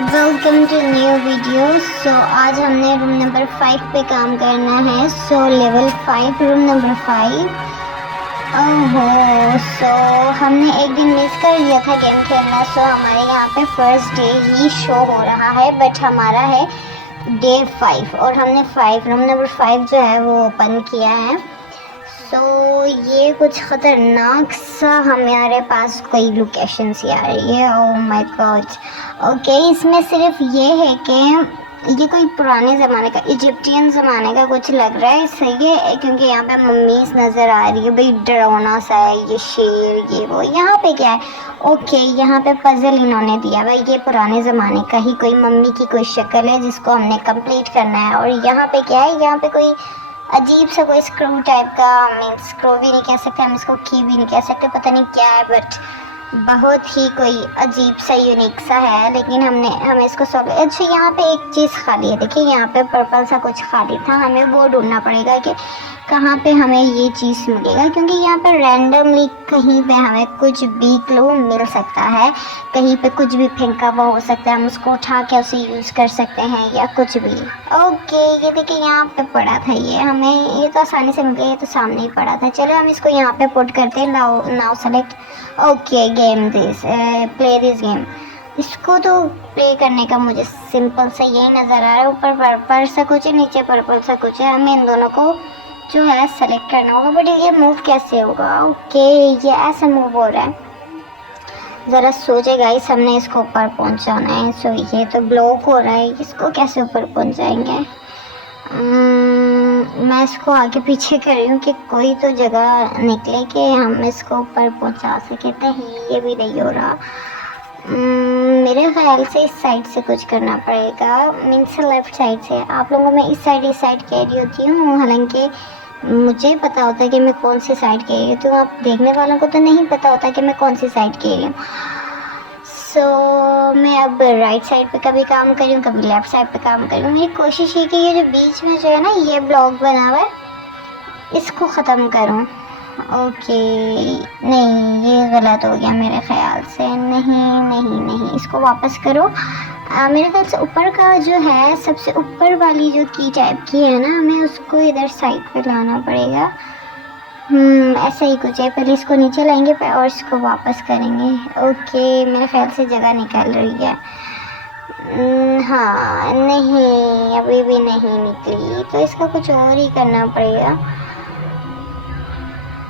Welcome to new video. So आज हमने room number 5 पे काम करना है। So level 5 room number 5। ओहो, सो हमने एक दिन मिस कर दिया था गेम खेलना। सो हमारे यहाँ पे फर्स्ट डे ही शो हो रहा है, बट हमारा है डे 5 और हमने 5 रूम नंबर 5 जो है वो ओपन किया है। सो ये कुछ ख़तरनाक सा हमारे पास कोई लोकेशन सी आ रही है। Oh my God. ओके, इसमें सिर्फ ये है कि ये कोई पुराने ज़माने का इजिप्टियन ज़माने का कुछ लग रहा है। सही है, क्योंकि यहाँ पे मम्मीज़ नज़र आ रही है। भाई डरावना सा है ये शेर, ये वो। यहाँ पे क्या है? ओके, यहाँ पे पज़ल इन्होंने दिया भाई, ये पुराने ज़माने का ही कोई मम्मी की कोई शक्ल है जिसको हमने कंप्लीट करना है। और यहाँ पे क्या है? यहाँ पे कोई अजीब सा कोई स्क्रू टाइप का, मीन स्क्रू भी नहीं कह सकते हम इसको, की भी नहीं कह सकते, पता नहीं क्या है, बट बहुत ही कोई अजीब सा यूनिक सा है। लेकिन हमें इसको सॉल्व। अच्छा, यहाँ पे एक चीज़ खाली है, देखिए यहाँ पे पर्पल सा कुछ खाली था, हमें वो ढूंढना पड़ेगा कि कहाँ पे हमें ये चीज़ मिलेगा, क्योंकि यहाँ पे रैंडमली कहीं पे हमें कुछ भी क्लू मिल सकता है, कहीं पे कुछ भी फेंका हुआ हो सकता है, हम उसको उठा के उसे यूज़ कर सकते हैं या कुछ भी। ओके, ये देखिए यहाँ पे पड़ा था, ये तो आसानी से मिल गया, ये तो सामने ही पड़ा था। चलो हम इसको यहाँ पे पुट करते हैं। Now select. Okay, game this, play this game. इसको तो प्ले करने का मुझे सिंपल सा यही नज़र आ रहा है। ऊपर पर्पल सा कुछ है, नीचे पर्पल सा कुछ है, हमें इन दोनों को जो है सेलेक्ट करना होगा। बट ये मूव कैसे होगा? ओके, ये ऐसे मूव हो रहा है। ज़रा सोचे गाइस, हमने इसको ऊपर पहुंचाना है। सो ये तो ब्लॉक हो रहा है, इसको कैसे ऊपर पहुंचाएंगे? मैं इसको आगे पीछे कर रही हूँ कि कोई तो जगह निकले कि हम इसको ऊपर पहुंचा सके। नहीं, ये भी नहीं हो रहा। मेरे ख्याल से इस साइड से कुछ करना पड़ेगा, मीन्स लेफ्ट साइड से। आप लोगों में इस साइड कह रही होती हूँ, हालांकि मुझे पता होता है कि मैं कौन सी साइड कह रही हूँ, तो आप देखने वालों को तो नहीं पता होता कि मैं कौन सी साइड कह रही हूँ। सो मैं अब राइट साइड पे कभी काम कर रही हूँ, कभी लेफ़्ट साइड पे काम कर रही हूँ। मेरी कोशिश है कि ये जो बीच में जो है ना, ये ब्लॉक बना हुआ है, इसको ख़त्म करूँ। ओके, नहीं, ये गलत हो गया मेरे ख्याल से। नहीं नहीं नहीं, इसको वापस करो। मेरे ख्याल से ऊपर का जो है, सबसे ऊपर वाली जो की टाइप की है ना, हमें उसको इधर साइड पे लाना पड़ेगा। ऐसा ही कुछ है। पहले इसको नीचे लाएंगे और इसको वापस करेंगे। ओके, मेरे ख्याल से जगह निकल रही है। हाँ, नहीं, अभी भी नहीं निकली, तो इसका कुछ और ही करना पड़ेगा।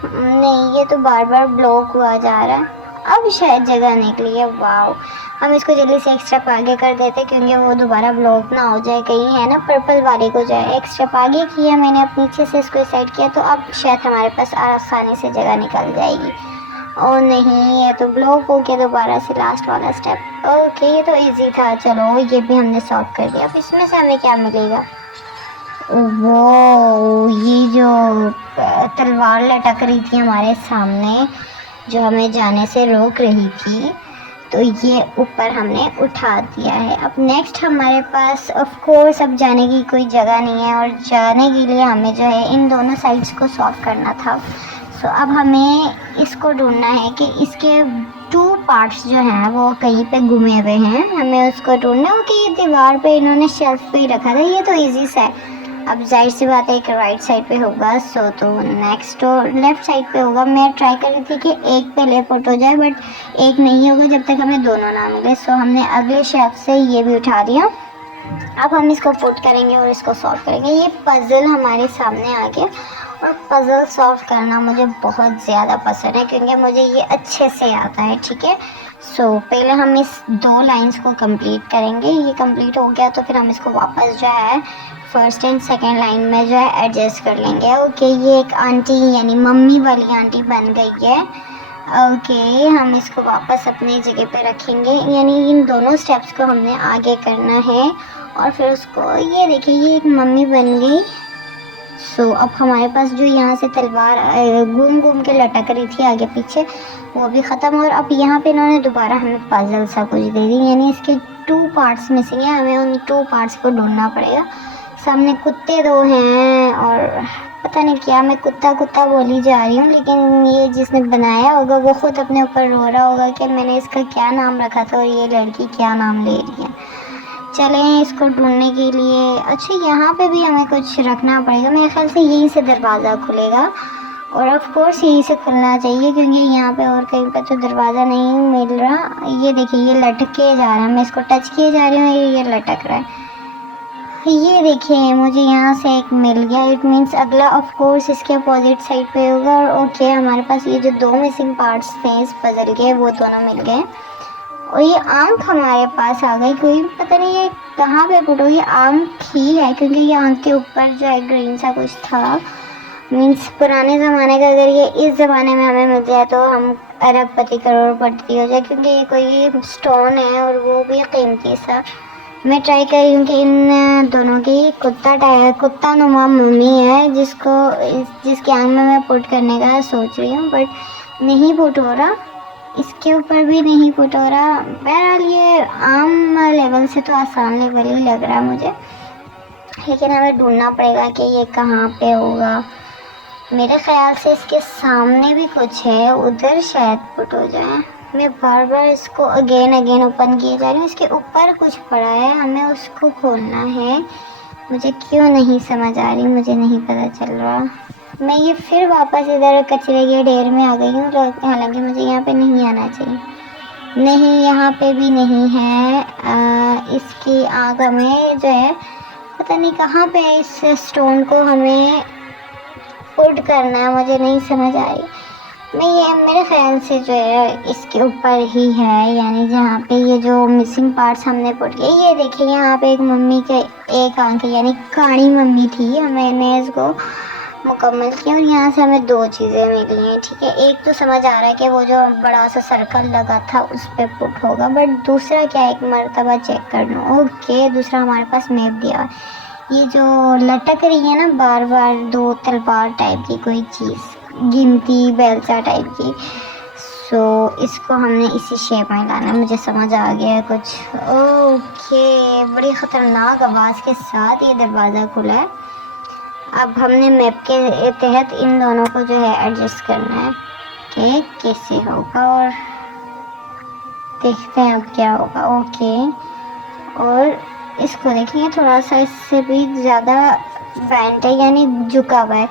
नहीं, ये तो बार बार ब्लॉक हुआ जा रहा है। अब शायद जगह निकली है। वाओ, हम इसको जल्दी से एक स्टेप आगे कर देते, क्योंकि वो दोबारा ब्लॉक ना हो जाए कहीं, है ना। पर्पल वाले को जो है एक स्टेप आगे किया मैंने, अब नीचे से इसको साइड किया, तो अब शायद हमारे पास आसानी से जगह निकल जाएगी। और नहीं, ये तो ब्लॉक हो गया दोबारा से लास्ट वाला स्टेप। ओके, ये तो इजी था। चलो, ये भी हमने सॉल्व कर दिया। अब इसमें से हमें क्या मिलेगा? वो ये जो तलवार लटक रही थी हमारे सामने, जो हमें जाने से रोक रही थी, तो ये ऊपर हमने उठा दिया है। अब नेक्स्ट हमारे पास ऑफ कोर्स अब जाने की कोई जगह नहीं है, और जाने के लिए हमें जो है इन दोनों साइड्स को सॉल्व करना था। सो अब हमें इसको ढूंढना है कि इसके 2 पार्ट्स जो हैं वो कहीं पे घुमे हुए हैं, हमें उसको ढूंढना हो कि ये दीवार पे इन्होंने शेल्फ पे ही रखा था। ये तो ईजी सा है। अब जाहिर सी बात है एक राइट साइड पे होगा, सो तो नेक्स्ट तो लेफ़्ट साइड पे होगा। मैं ट्राई कर रही थी कि एक पे लेफ्ट हो जाए, बट एक नहीं होगा जब तक हमें दोनों ना मिले। सो हमने अगले शेल्फ से ये भी उठा दिया। अब हम इसको पुट करेंगे और इसको सॉल्व करेंगे। ये पज़ल हमारे सामने आ गया, और पज़ल सॉल्व करना मुझे बहुत ज़्यादा पसंद है, क्योंकि मुझे ये अच्छे से आता है। ठीक है, सो पहले हम इस 2 लाइंस को कंप्लीट करेंगे। ये कंप्लीट हो गया तो फिर हम इसको वापस जो है फर्स्ट एंड सेकंड लाइन में जो है एडजस्ट कर लेंगे। ओके, ये एक आंटी यानी मम्मी वाली आंटी बन गई है। ओके, हम इसको वापस अपनी जगह पे रखेंगे, यानी इन दोनों स्टेप्स को हमने आगे करना है, और फिर उसको, ये देखिए, ये एक मम्मी बन गई। सो अब हमारे पास जो यहाँ से तलवार घूम घूम के लटक रही थी आगे पीछे, वो भी ख़त्म। और अब यहाँ पे इन्होंने दोबारा हमें पजल सा कुछ दे दी, यानी इसके 2 पार्ट्स मिसिंग है, हमें उन 2 पार्ट्स को ढूंढना पड़ेगा। सामने कुत्ते 2 हैं, और पता नहीं क्या मैं कुत्ता कुत्ता बोली जा रही हूँ, लेकिन ये जिसने बनाया होगा वो ख़ुद अपने ऊपर रो रहा होगा कि मैंने इसका क्या नाम रखा था और ये लड़की क्या नाम ले रही है। चलें इसको ढूंढने के लिए। अच्छा यहाँ पे भी हमें कुछ रखना पड़ेगा, मेरे ख्याल से यहीं से दरवाज़ा खुलेगा और ऑफ कोर्स यहीं से खुलना चाहिए क्योंकि यहाँ पे और कहीं पे तो दरवाज़ा नहीं मिल रहा। ये देखिए ये लटके जा रहा है, मैं इसको टच किए जा रही हूँ, ये लटक रहा है। ये देखिए मुझे यहाँ से एक मिल गया, इट मीन्स अगला ऑफ कोर्स इसके अपोजिट साइड पे होगा। और ओके हमारे पास ये जो 2 मिसिंग पार्ट्स थे इस पजल के वो दोनों मिल गए और ये आंख हमारे पास आ गई। कोई पता नहीं ये कहाँ पे पुट होगी, आंख ही है क्योंकि ये आंख के ऊपर जो है ग्रीन सा कुछ था। मीन्स पुराने ज़माने का अगर ये इस ज़माने में हमें मिल जाए तो हम अरबपति करोड़पति हो जाए क्योंकि ये कोई स्टोन है और वो भी कीमती सा। मैं ट्राई कर रही हूँ कि इन दोनों की कुत्ता नुमा मम्मी है जिसके आंख में मैं पुट करने का सोच रही हूँ बट नहीं पुट हो रहा, इसके ऊपर भी नहीं पुट हो रहा। बहरहाल ये आम लेवल से तो आसान लेवल ही लग रहा है मुझे, लेकिन हमें ढूंढना पड़ेगा कि ये कहाँ पे होगा। मेरे ख्याल से इसके सामने भी कुछ है, उधर शायद पुट हो जाए। मैं बार बार इसको अगेन ओपन किए जा रही हूँ, इसके ऊपर कुछ पड़ा है, हमें उसको खोलना है। मुझे क्यों नहीं समझ आ रही, मुझे नहीं पता चल रहा। मैं ये फिर वापस इधर कचरे के ढेर में आ गई हूँ, हालांकि मुझे यहाँ पे नहीं आना चाहिए। नहीं यहाँ पे भी नहीं है। इसकी आँख हमें जो है पता नहीं कहाँ पे इस स्टोन को हमें पुट करना है, मुझे नहीं समझ आ रही। ये मेरे ख्याल से जो है इसके ऊपर ही है, यानी जहाँ पे ये जो मिसिंग पार्ट्स हमने पुट किए। ये देखिए यहाँ पे एक मम्मी के एक आंख यानी काणी मम्मी थी, मैंने इसको मुकम्मल किया और यहाँ से हमें 2 चीज़ें मिली हैं। ठीक है, एक तो समझ आ रहा है कि वो जो बड़ा सा सर्कल लगा था उस पर पुट होगा, बट दूसरा क्या एक मरतबा चेक कर लूँ। ओके दूसरा हमारे पास मैप दिया, ये जो लटक रही है ना बार बार 2 तलवार टाइप की कोई चीज़, गिनती बेलचा टाइप की, सो इसको हमने इसी शेप में लाना। मुझे समझ आ गया है कुछ। ओके बड़ी ख़तरनाक आवाज़ के साथ ये दरवाज़ा खुला है। अब हमने मैप के तहत इन दोनों को जो है एडजस्ट करना है कि कैसे होगा और देखते हैं अब क्या होगा। ओके और इसको देखिए थोड़ा सा इससे भी ज़्यादा बैंड है यानी झुका हुआ है,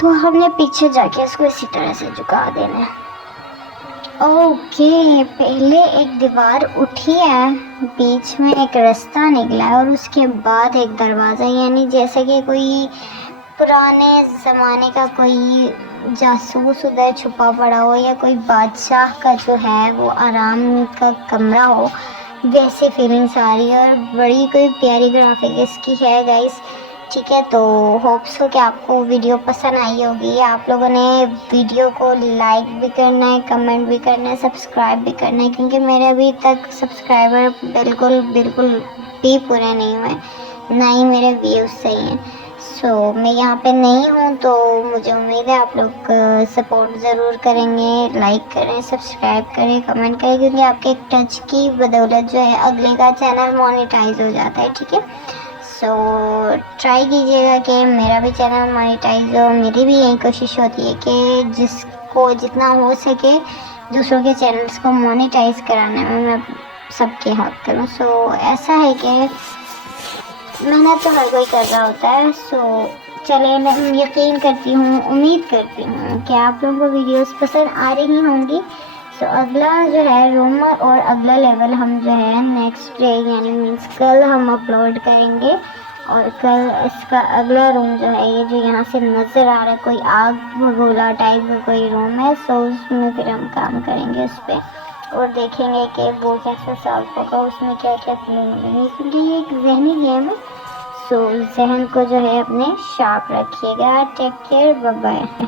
तो हमने पीछे जाके इसको इसी तरह से झुका देना है। ओके पहले एक दीवार उठी है, बीच में एक रास्ता निकला है और उसके बाद एक दरवाज़ा, यानी जैसे कि कोई पुराने ज़माने का कोई जासूस उधर छुपा पड़ा हो या कोई बादशाह का जो है वो आराम का कमरा हो, वैसे फीलिंग्स आ रही है और बड़ी कोई प्यारी ग्राफिक इसकी है गाइस। ठीक है, तो होप्स हो कि आपको वीडियो पसंद आई होगी। आप लोगों ने वीडियो को लाइक भी करना है, कमेंट भी करना है, सब्सक्राइब भी करना है क्योंकि मेरे अभी तक सब्सक्राइबर बिल्कुल भी पूरे नहीं हुए, ना ही मेरे व्यूज़ सही हैं। सो मैं यहाँ पे नहीं हूँ तो मुझे उम्मीद है आप लोग सपोर्ट ज़रूर करेंगे, लाइक करें, सब्सक्राइब करें, कमेंट करें क्योंकि आपके एक टच की बदौलत जो है अगले का चैनल मोनेटाइज हो जाता है। ठीक है, सो ट्राई कीजिएगा कि मेरा भी चैनल मोनेटाइज हो। मेरी भी यही कोशिश होती है कि जिसको जितना हो सके दूसरों के चैनल्स को मोनेटाइज कराने में मैं सबके हेल्प करूँ। सो ऐसा है कि मेहनत तो हर कोई कर रहा होता है। सो चलिए मैं यकीन करती हूँ, उम्मीद करती हूँ कि आप लोगों को वीडियोस पसंद आ रही होंगी। सो अगला जो है रूम और अगला लेवल हम जो है नेक्स्ट डे यानी मीन्स कल हम अपलोड करेंगे और कल इसका अगला रूम जो है ये जो यहाँ से नज़र आ रहा है कोई आग भगोला टाइप का कोई रूम है। सो उसमें फिर हम काम करेंगे उस पर और देखेंगे कि वो कैसे सॉल्व होगा, उसमें क्या क्या फीलिंग मिलेंगी क्योंकि ये एक जहनी गेम है। सो जहन को जो है अपने शार्प रखिएगा। Take care, bye bye.